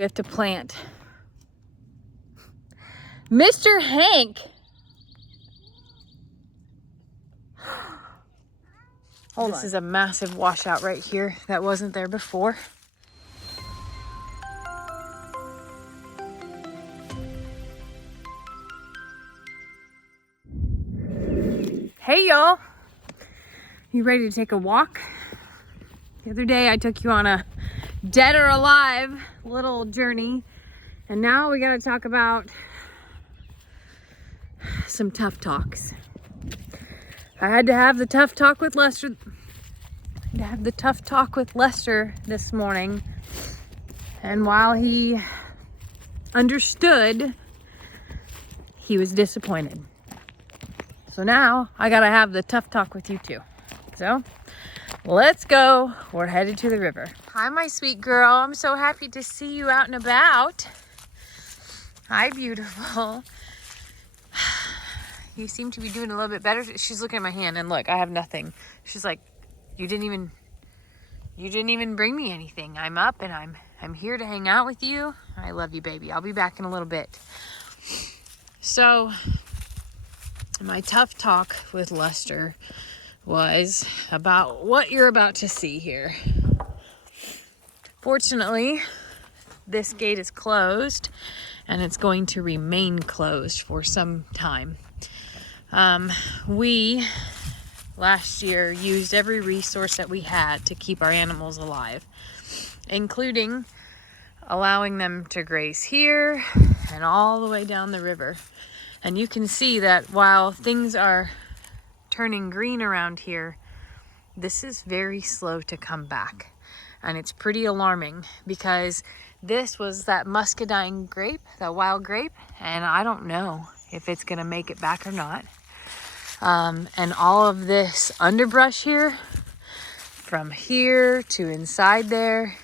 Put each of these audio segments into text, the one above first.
We have to plant. Mr. Hank. This is a massive washout right here that wasn't there before. Hey y'all, you ready to take a walk? The other day I took you on a dead or alive little journey, and now we gotta talk about some tough talks. I had to have the tough talk with Lester. This morning, and while he understood, he was disappointed. So now I gotta have the tough talk with you too. So let's go. We're headed to the river. Hi, my sweet girl. I'm so happy to see you out and about. Hi, beautiful. You seem to be doing a little bit better. She's looking at my hand, and look, I have nothing. She's like, you didn't even bring me anything. I'm up and I'm here to hang out with you. I love you, baby. I'll be back in a little bit. So my tough talk with Lester was about what you're about to see here. Fortunately, this gate is closed, and it's going to remain closed for some time. We last year used every resource that we had to keep our animals alive, including allowing them to graze here and all the way down the river. And you can see that while things are turning green around here, this is very slow to come back. And it's pretty alarming because this was that muscadine grape, that wild grape, and I don't know if it's gonna make it back or not. And all of this underbrush here, from here to inside there,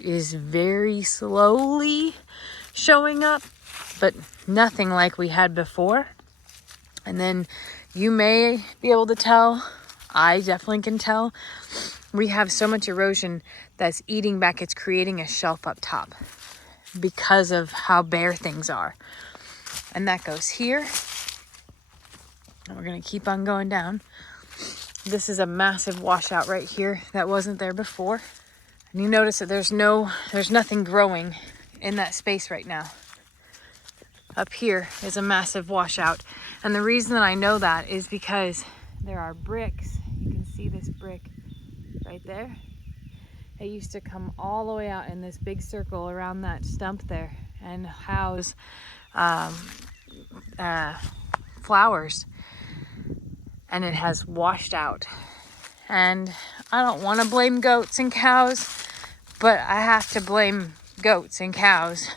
is very slowly showing up, but nothing like we had before. And then you may be able to tell, I definitely can tell, we have so much erosion that's eating back. It's creating a shelf up top because of how bare things are. And that goes here. And we're going to keep on going down. This is a massive washout right here that wasn't there before. And you notice that there's nothing growing in that space right now. Up here is a massive washout. And the reason that I know that is because there are bricks. You can see this brick right there. It used to come all the way out in this big circle around that stump there and house flowers. And it has washed out. And I don't want to blame goats and cows, but I have to blame goats and cows.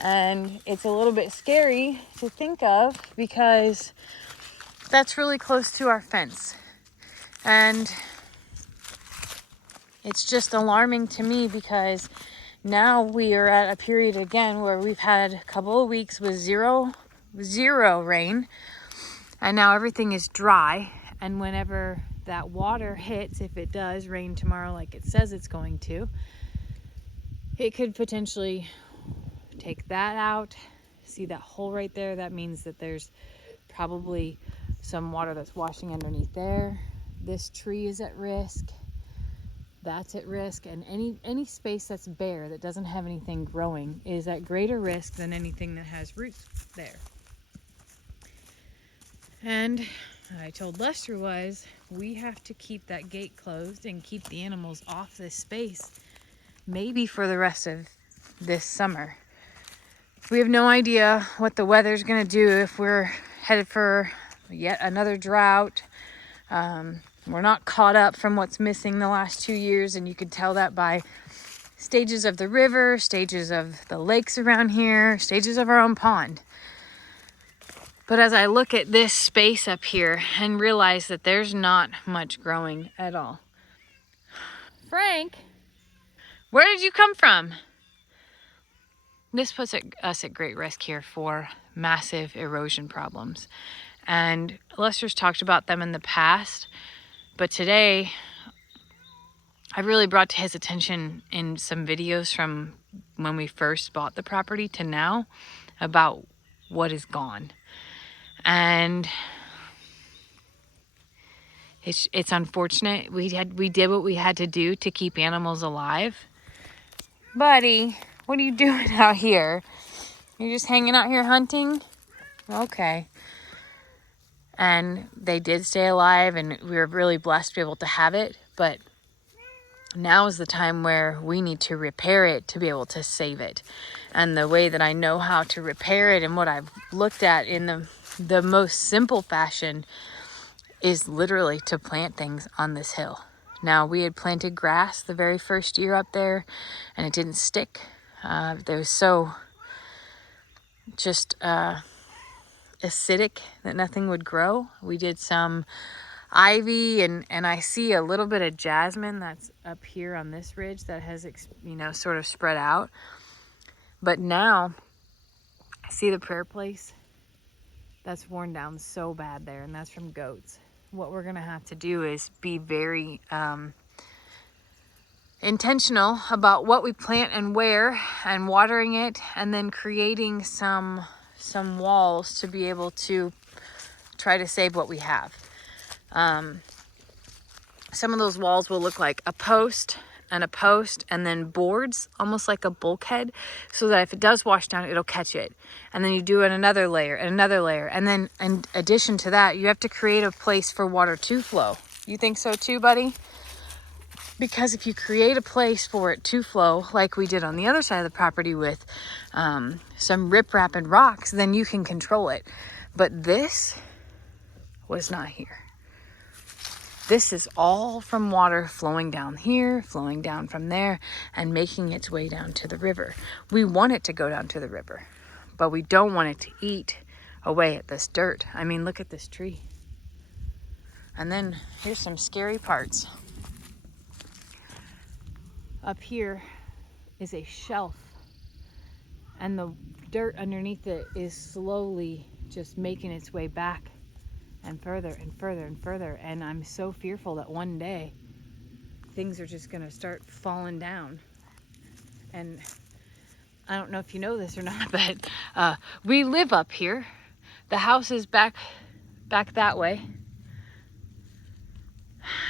And it's a little bit scary to think of because that's really close to our fence. And it's just alarming to me because now we are at a period again where we've had a couple of weeks with zero rain. And now everything is dry, and whenever that water hits, if it does rain tomorrow like it says it's going to, it could potentially take that out. See that hole right there? That means that there's probably some water that's washing underneath there. This tree is at risk. That's at risk, and any space that's bare that doesn't have anything growing is at greater risk than anything that has roots there. And I told Lester was, we have to keep that gate closed and keep the animals off this space, maybe for the rest of this summer. We have no idea what the weather's gonna do if we're headed for yet another drought. We're not caught up from what's missing the last 2 years, and you could tell that by stages of the river, stages of the lakes around here, stages of our own pond. But as I look at this space up here and realize that there's not much growing at all. Frank, where did you come from? This puts us at great risk here for massive erosion problems. And Lester's talked about them in the past, but today I really brought to his attention in some videos from when we first bought the property to now about what is gone. And it's unfortunate. We did what we had to do to keep animals alive. Buddy, what are you doing out here? You're just hanging out here hunting? Okay. And they did stay alive, and we were really blessed to be able to have it. But now is the time where we need to repair it to be able to save it. And the way that I know how to repair it and what I've looked at in the most simple fashion is literally to plant things on this hill. Now, we had planted grass the very first year up there, and it didn't stick. There was so just acidic that nothing would grow. We did some ivy, and I see a little bit of jasmine that's up here on this ridge that has, sort of spread out. But now, see the prayer place? That's worn down so bad there, and that's from goats. What we're going to have to do is be very intentional about what we plant and where, and watering it, and then creating some walls to be able to try to save what we have. Some of those walls will look like a post and then boards, almost like a bulkhead, so that if it does wash down, it'll catch it. And then you do another layer and another layer. And then in addition to that, you have to create a place for water to flow. You think so too, buddy? Because if you create a place for it to flow, like we did on the other side of the property with some riprap and rocks, then you can control it. But this was not here. This is all from water flowing down here, flowing down from there, and making its way down to the river. We want it to go down to the river, but we don't want it to eat away at this dirt. I mean, look at this tree. And then here's some scary parts. Up here is a shelf, and the dirt underneath it is slowly just making its way back and further and further and further. And I'm so fearful that one day things are just gonna start falling down. And I don't know if you know this or not, but we live up here. The house is back that way.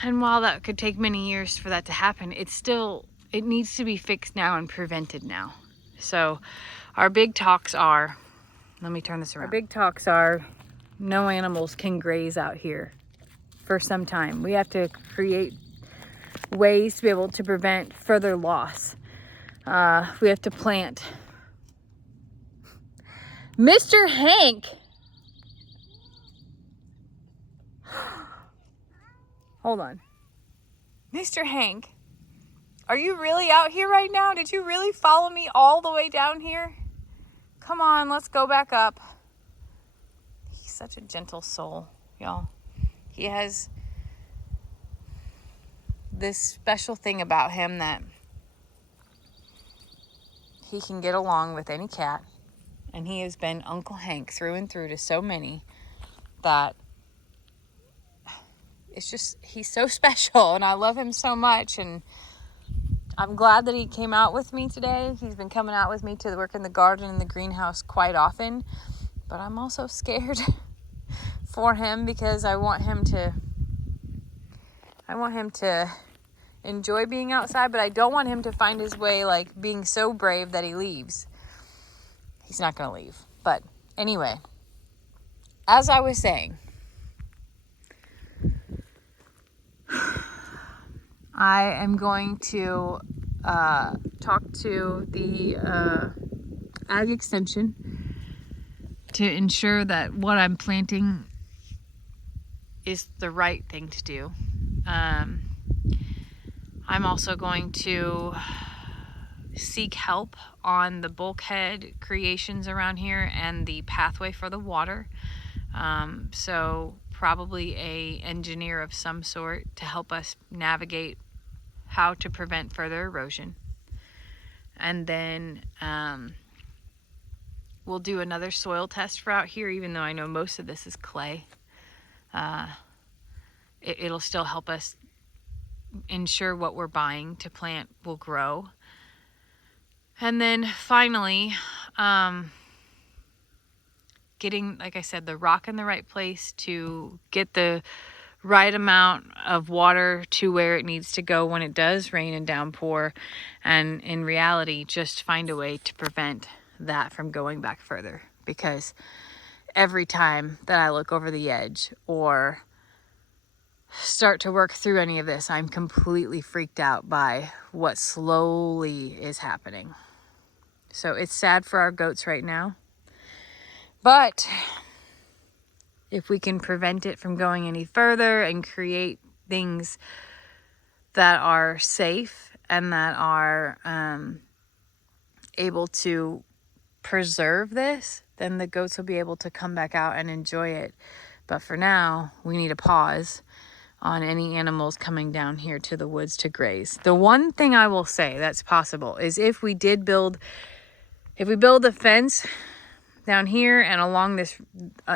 And while that could take many years for that to happen, it needs to be fixed now and prevented now. So our big talks are, let me turn this around. Our big talks are, no animals can graze out here for some time. We have to create ways to be able to prevent further loss. We have to plant. Mr. Hank! Hold on. Mr. Hank, are you really out here right now? Did you really follow me all the way down here? Come on, let's go back up. He's such a gentle soul, y'all. He has this special thing about him that he can get along with any cat. And he has been Uncle Hank through and through to so many that it's just, he's so special, and I love him so much. And I'm glad that he came out with me today. He's been coming out with me to work in the garden and the greenhouse quite often. But I'm also scared for him because I want him to enjoy being outside, but I don't want him to find his way like being so brave that he leaves. He's not going to leave. But anyway, as I was saying, I am going to talk to the Ag Extension to ensure that what I'm planting is the right thing to do. I'm also going to seek help on the bulkhead creations around here and the pathway for the water. So probably a engineer of some sort to help us navigate how to prevent further erosion. And then we'll do another soil test for out here, even though I know most of this is clay. It'll still help us ensure what we're buying to plant will grow. And then finally, getting, like I said, the rock in the right place to get the right amount of water to where it needs to go when it does rain and downpour. And in reality, just find a way to prevent that from going back further. Because every time that I look over the edge or start to work through any of this, I'm completely freaked out by what slowly is happening. So it's sad for our goats right now. But if we can prevent it from going any further and create things that are safe and that are able to preserve this, then the goats will be able to come back out and enjoy it. But for now, we need a pause on any animals coming down here to the woods to graze. The one thing I will say that's possible is if we build a fence down here and along this,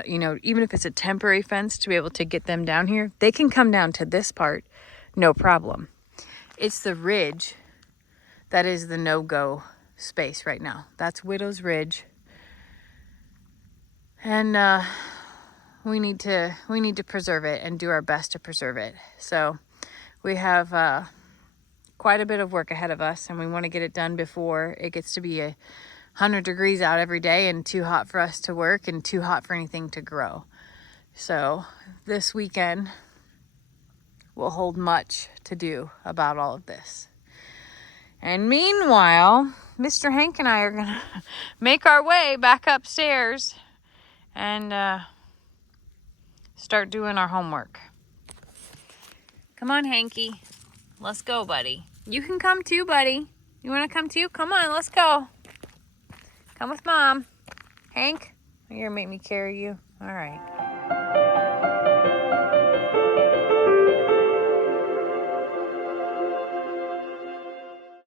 even if it's a temporary fence to be able to get them down here, they can come down to this part, no problem. It's the ridge that is the no-go space right now. That's Widow's Ridge. And we need to preserve it and do our best to preserve it. So we have quite a bit of work ahead of us, and we want to get it done before it gets to be 100 degrees out every day and too hot for us to work and too hot for anything to grow. So this weekend will hold much to do about all of this. And meanwhile, Mr. Hank and I are gonna make our way back upstairs and start doing our homework. Come on, Hanky. Let's go, buddy. You can come too, buddy. You want to come too? Come on, let's go. Come with Mom. Hank, you're going to make me carry you? All right.